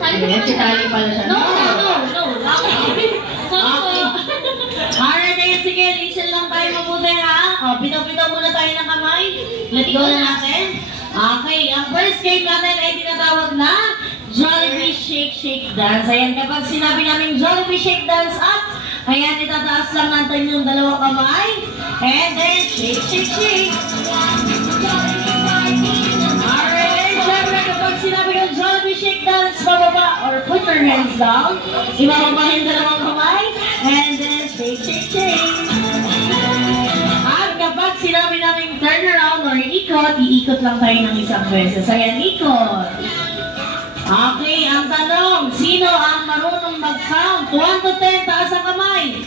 Ayan, si Tali pala siya. No. Alright, ayan, sige, listen lang tayo mabuti ha. O, bitaw-bitaw muna tayo ng kamay. Let go na natin. Okay, ang first game natin ay tinatawag na Jollibee Shake Shake Dance. Ayan, kapag sinabi namin Jollibee Shake Dance up, ayan, itataas lang natin yung dalawang kamay. And then, shake, shake, shake. Alright, and syempre, kapag sinabi yung Jollibee Shake Dance, bababa, or put your hands down, ibababa yung dalawang kamay. And then, shake, shake, shake. At kapag sinabi namin turn around or ikot, iikot lang tayo ng isang beses. Ayan, ikot. Okay, ang tanong, sino ang marunong mag-count? 1 to 10, taas ang kamay.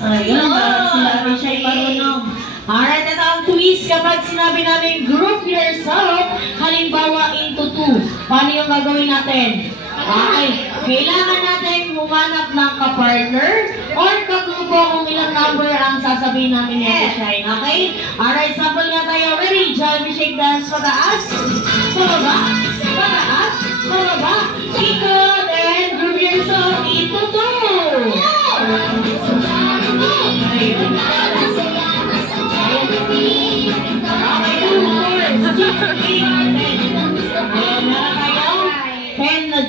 Ayun, sinabi siya'y marunong. Alright, ito ang twist kapag sinabi namin group yourself, halimbawa into 2. Paano yung gagawin natin? Okay, kailangan natin humanap ng ka-partner or kagrupo kung ilang number ang sasabihin namin ni Ate Shine. Okay? Alright, sample nga tayo. Ready? Jollibee Shake Dance. Pataas. Pababa. Pataas. Pababa. Ikot. And group yourself into 2. Ayun.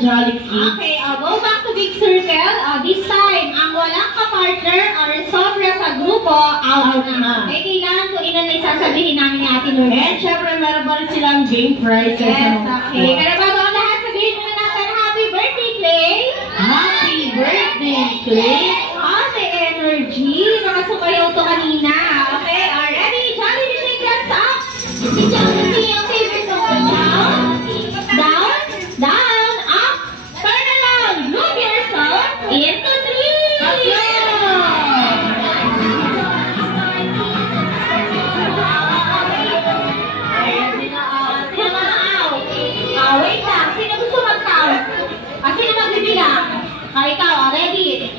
Okay, go back to big circle. This time, ang walang ka-partner or sobra sa grupo, out na. Okay, kailangan ko ilan na sasabihin namin ni Ate Lourdes. And syempre, meron pa rin silang game prizes. Yes, okay. Pero bago ang lahat, sabihin muna natin, happy birthday, Clay! Happy birthday, Clay! May energy. Nakasukayaw to kanina. Okay, ready? Jollibee Shake Dance up! Si Jollibee, ang favorite ko. Down, down, up, turn around, move yourself, into 3! Wait lang, sino gusto mag-count? Sino magbibilang? Ikaw, ready?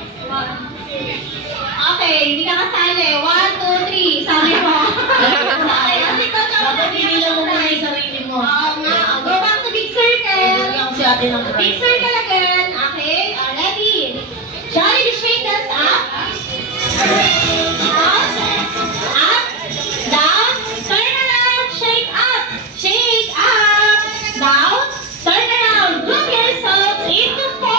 Okay, hindi ka kasali. 1, 2, 3. Sabi mo. Kasi ito, dapat binilang mo muna yung sarili mo. Oo nga. Go back to big circle. Si ate ng Big circle again. Okay, ready? Jollibee Shake Dance up. Down. Up. Down. Turn around. Shake up. Shake up. Down. Turn around. Group yourself into 4.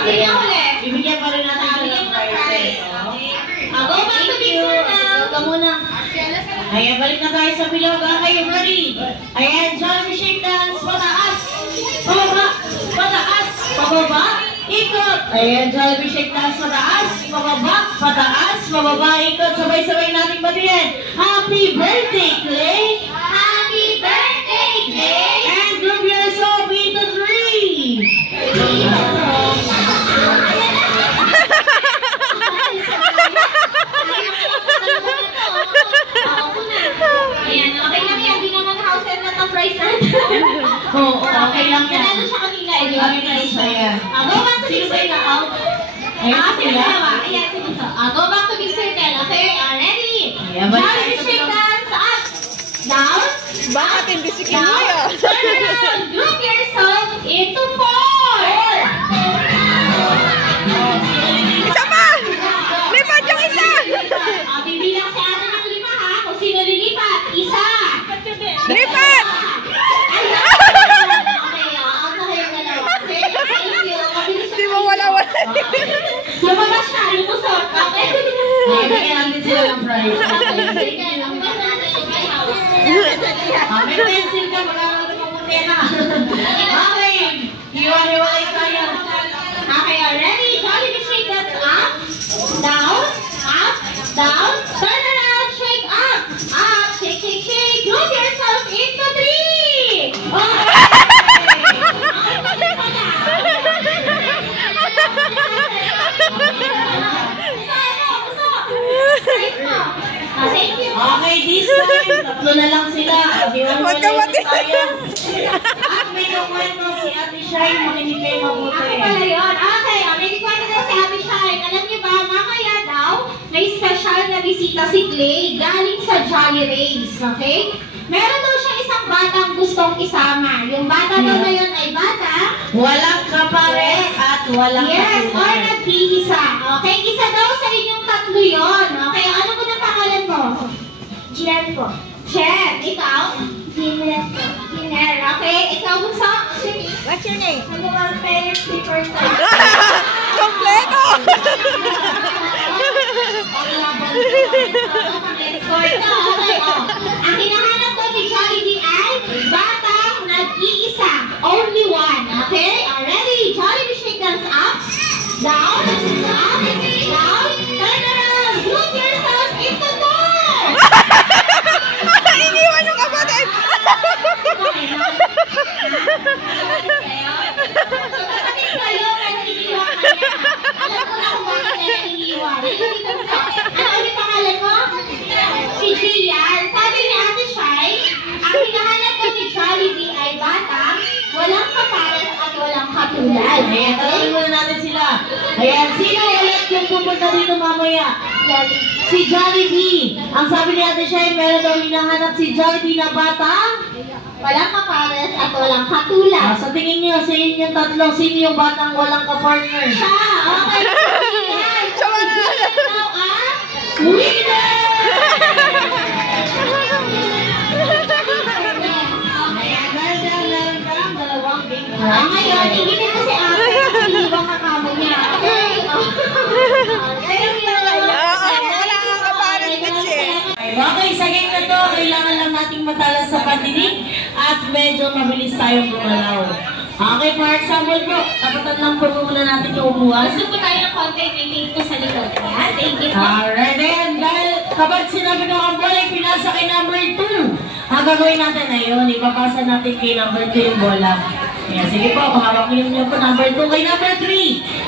Sige na ulit. Bibigyan pa rin natin ng prizes. Go back to big circle. Ito muna. Ayan, balik na tayo sa bilog. Okay, ready? Ayan, Jollibee Shake Dance. Pataas. Pababa. Pataas. Pababa. Ikot. Ayan, Jollibee Shake Dance. Pataas. Pababa. Pataas. Pababa. Ikot. Sabay-sabay natin batiin. Happy birthday, Clay! Happy birthday, Clay! And group yourself into 3. Ayan, okay lang yan. Hindi naman house and not ang price natin. Oo, okay lang yan. Nanalo siya kanina. Okay na siya yan. Go back to big circle. Ayan sila. Ayan, sige. Go back to big circle. Okay, ready? Ayan, balik tayo Jollibee sa Shake bilog. Dance. Up. Down. Bakit hindi si Down. Kimoy? Turn around. Group yourself into 4. Isa pa! Lipat yung isa! Bibilang si Ate ng 5 ha. Kung sino lilipat. Isa. Lipat! Okay, out na kayo dalawa. Okay, thank you. Hindi mo wala-wala. Lumabas siya. Lumusot. Okay. Bibigyan natin sila ng prize. May pencil ka, magkakaroon ka mabuti na. Okay, hiwa-hiwalay tayo. Okay, ready? Jollibee Shake Dance up, down, down, turn around, shake up, shake, shake, shake, group yourself into 3. Okay, this time, tatlo na lang sila. Hiwa-hiwalay tayo. At may kukwento si Ate Shine, makinig kayo mabuti. Ako pala yun. Okay, may kwento daw si Ate Shine. Alam niyo ba, mamaya daw, may special na bisita si Clay galing sa Jolly Rays. Okay? Meron daw siya isang batang gustong isama. Yung bata daw na yun ay bata. Walang kapares at walang Yes, or katulad. nag-iisa. Okay, isa daw sa inyong tatlo yun. Okay, ano po na pangalan mo? Jen po. Chen, ikaw? Ginel po. Kiner, okay. Ikaw mo sa? What's your name? Ano ang parents paper tayo? Kompleto! Ang hinahanap ko ni Jollibee ay batang nag-iisa. Only one. Okay? Ready? Jollibee shake hands up. Down. Up. Down. Turn around. Group yourselves into four. Iniwan yung kapatid! Kapatid kayo, pero iniwan ka niya. Alam ko na kung bakit niya iniwan. Ano ulit pangalan mo? Si Gian. Sabi ni Ate Shai, ang hinahanap ko ni Jollibee ay bata, walang kapares at walang katulad. Ayan, tanongin muna natin sila. Ayan, sino ulit yung pupunta dito mamaya? Si Jollibee. Ang sabi ni Ate Shai, meron daw hinahanap si Jollibee na bata. Walang kapares at walang katulad. Sa tingin niyo, sa inyong tatlo, sino yung batang walang kapartner? Siya! Okay, Gian. Siya wala. Ikaw ang Winner! Okay. Ayan, dahil dyan, meron kang dalawang big Ngayon, inginin mo si Ate kasi ibang kakamo niya. Okay? Thank you. Wala kang kapares, Mitchie. Okay, sa game na to, kailangan lang nating matalas sa pandinig at medyo mabilis tayong gumalaw. Okay, for example po, tapatan lang po muna natin yung umuwas. Gusto po tayo ng konti, may link ko sa likod. Yan, thank you po. Alright, then, dahil kapag sinabi ng ang bola, pinasa kay number 2. Ang gagawin natin na yun, ipapasa natin kay number 2 yung bola. Ayan, sige po, mahawak niyo po number 2 kay number 3,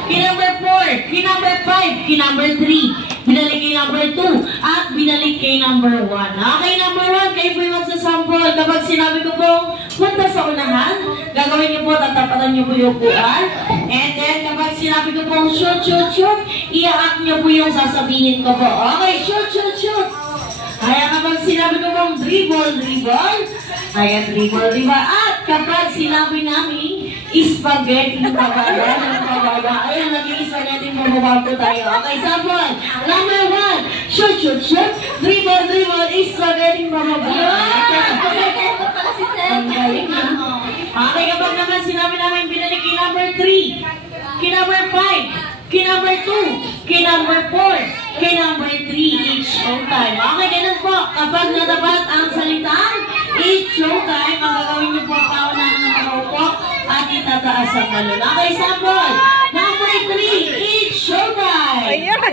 kay number 4, kay number 5, kay number 3. Binalik kay number 2 at binalik kay number 1. Okay, number 1, kayo po yung magsasample. Kapag sinabi ko po, punta sa unahan, gagawin niyo po, tatapatan niyo po yung upuan. And then, kapag sinabi ko po, shoot, shoot, shoot, i-act niyo po yung sasabihin ko po. Okay, shoot, shoot, shoot. Kaya kapag sinabi ko pong dribble, dribble, ayan, dribble, diba? At kapag sinabi namin, spaghetti pababa, ng pababa, ayan, naging spaghetti pababa po tayo. Okay, sample. Number 1, shoot, shoot, shoot, dribble, dribble, spaghetti pababa. Ang galing na. Okay, kapag naman sinabi namin binalik kay number 3, kay number 5, kay number 2, kay number 4, kay number 3, each showtime. Okay, ganun po. Kapag nadapat ang salitang each showtime, ang gagawin niyo po ang paunahan ng marupok at itataas ang balon. Okay, sample. Number 3, each showtime. Ayan.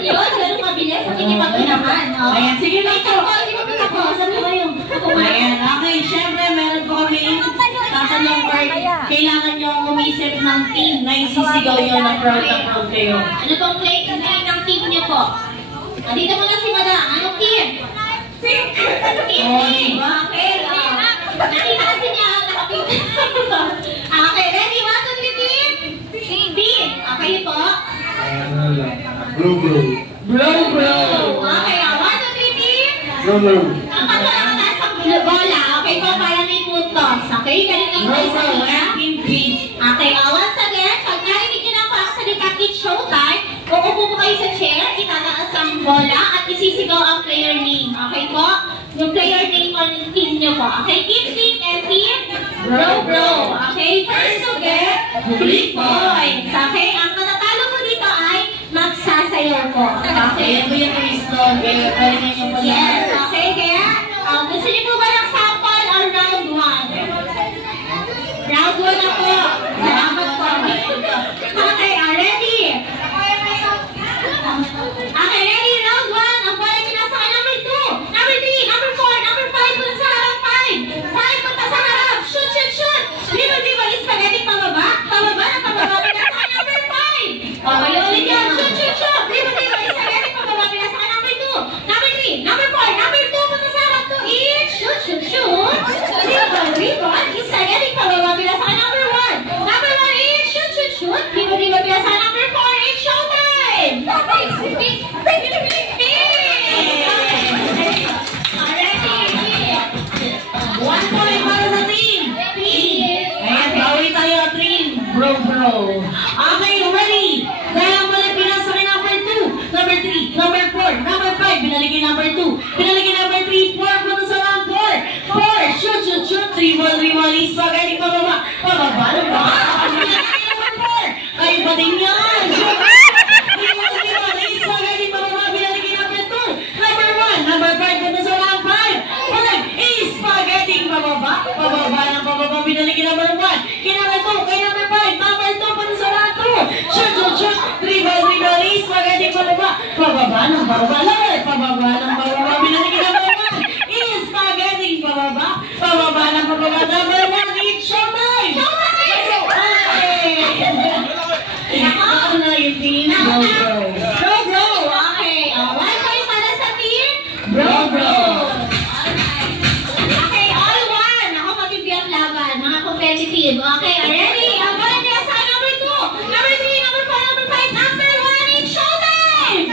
Yun, ganun mabilis. Ang inipagpinaman. Ayan, sige lang po. Hindi mo tapos. Ano ba yung? Ayan, okay. Siyempre, meron po kami tatanong part. Kailangan nyo umisip ng team na isisigaw nyo na proud kayo. Ano tong play ng team niyo po? Dito mo na si Madam. Anong team? Team Oh, team. diba? Okay. Nakita kasi niya ang nakapita. Okay, ready? 1, 2, 3, team? Team. Okay po? Blue, blue. Bro, bro. Okay, 1, 2, 3, team? Blue, blue. Ang patulang nasa bola. Okay po, para may puntos. Okay, galing ang Bro, play sa bro. kanya. Team please. Okay, once again, pag narinig nyo ng parang salita it's showtime, uupo po kayo sa chair, itataas ang bola, at isisigaw ang player name. Okay po? Yung player name on team nyo po. Okay, team, and team, bro, bro. Okay, first to get 3 points. Okay, ang matatalo po dito ay magsasayaw po. Okay? Ayan po yung crystal. Kaya pwede na yung pag- Yes, okay, kaya gusto niyo po ba ng sample or round 1? Round 1 na po. Salamat po. Okay, ready? Okay, ready? Round 1. Ang bola pinasa ka number 2, number 3, number 4, number 5, punta sa harap 5. 5, punta sa harap. Shoot, shoot, shoot. Dribble, dribble, spaghetti, pababa. Pababa na pababa, pinasa ka number 5. Okay, ulit yan. Shoot, shoot, shoot. Dribble, dribble, spaghetti, pababa, pinasa ka number 2, number 3, number 4, bro. Okay, ready? Dahil ang mali pinasa kay number 2, number 3, number 4, number 5, binalikin number 2, binalikin number 3, 4, punta sa round 4, 4, shoot, shoot, shoot, 3 ball, spaghetti, pababa, pababa, binalikin number 4, ay pa din yan, shoot, 3 ball, spaghetti, pababa, binalikin number 2, number 1, number 5, punta sa round 5, 5, spaghetti, pababa, pababa ng pababa, binalikin number 1, kay number 2, kay number 5, number 2, punta sa round 2, shoot, shoot, shoot, 3 ball, spaghetti, pababa, pababa ng pababa, pababa ng pababa, binalikin number 1, spaghetti, pababa, pababa ng pababa, number 1, it's showtime! Ako na yung team, bro, bro. Bro, bro. Okay. 1 point para sa team. Bro, bro. Okay, all one. Ako matibiyang laban. Mga competitive. Okay, ready? Ang bala nila sa number 2, number 3, number 4, number 5, number 1, it's showtime!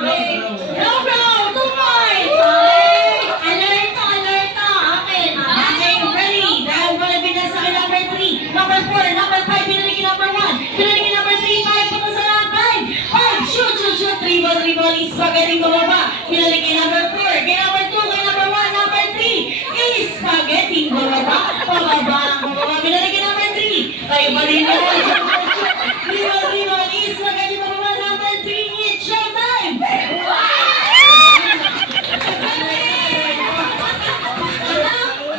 Okay. Bro, bro. 2 points. Okay. Alerto, alerto. Okay. Okay, ready? Dahil wala binasa kay number 3, number 4, number 5, binalikin number 1, binalikin number 3, 5, punta sa round 5, 5, shoot, shoot, shoot, 3 ball, spaghetti, pababa, binalikin number 4, kay number 2, kay number 1, number 3, spaghetti, pababa, pababa, pababa, binalikin number 3, kayo pa rin yun, 3 ball, spaghetti, pababa, number 3, it's showtime!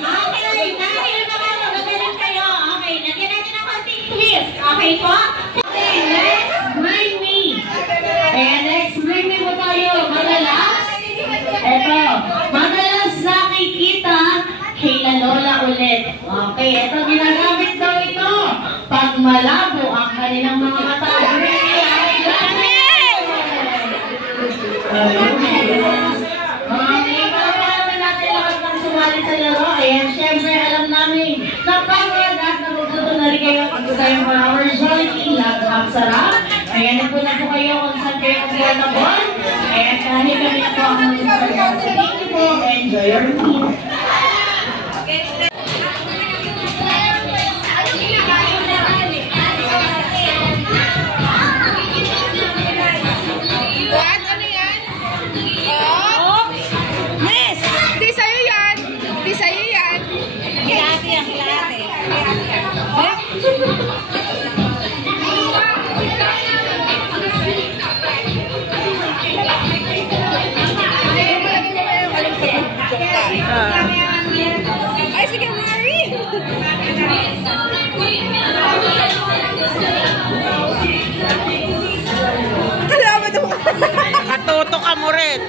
Okay, dahil naman magaling kayo. Okay, lagyan natin ng konting twist. Okay po? Okay, next, bring me. And next, bring me po tayo. Madalas, eto, madalas nakikita kay La Lola ulit. Okay, eto, ginagamit daw ito pag malabo ang kanilang mga mata. Okay, para natin lahat ng sumali sa laro. Ayan, syempre, alam namin na pagod at natututo na rin kayo ang kayong mga originality, lahat sarap. Ayan, po na po kayo kung saan kayo comfortable. Ayan, kahit kami na po ang mag-sarap. Thank you po. Enjoy your meal. What? Ano yan? Oh! Miss! Di sa'yo yan! Di sa'yo yan! Klase yan, klase. Ay, sige, Mari! Kalaman mo! Katuto ka mo rin!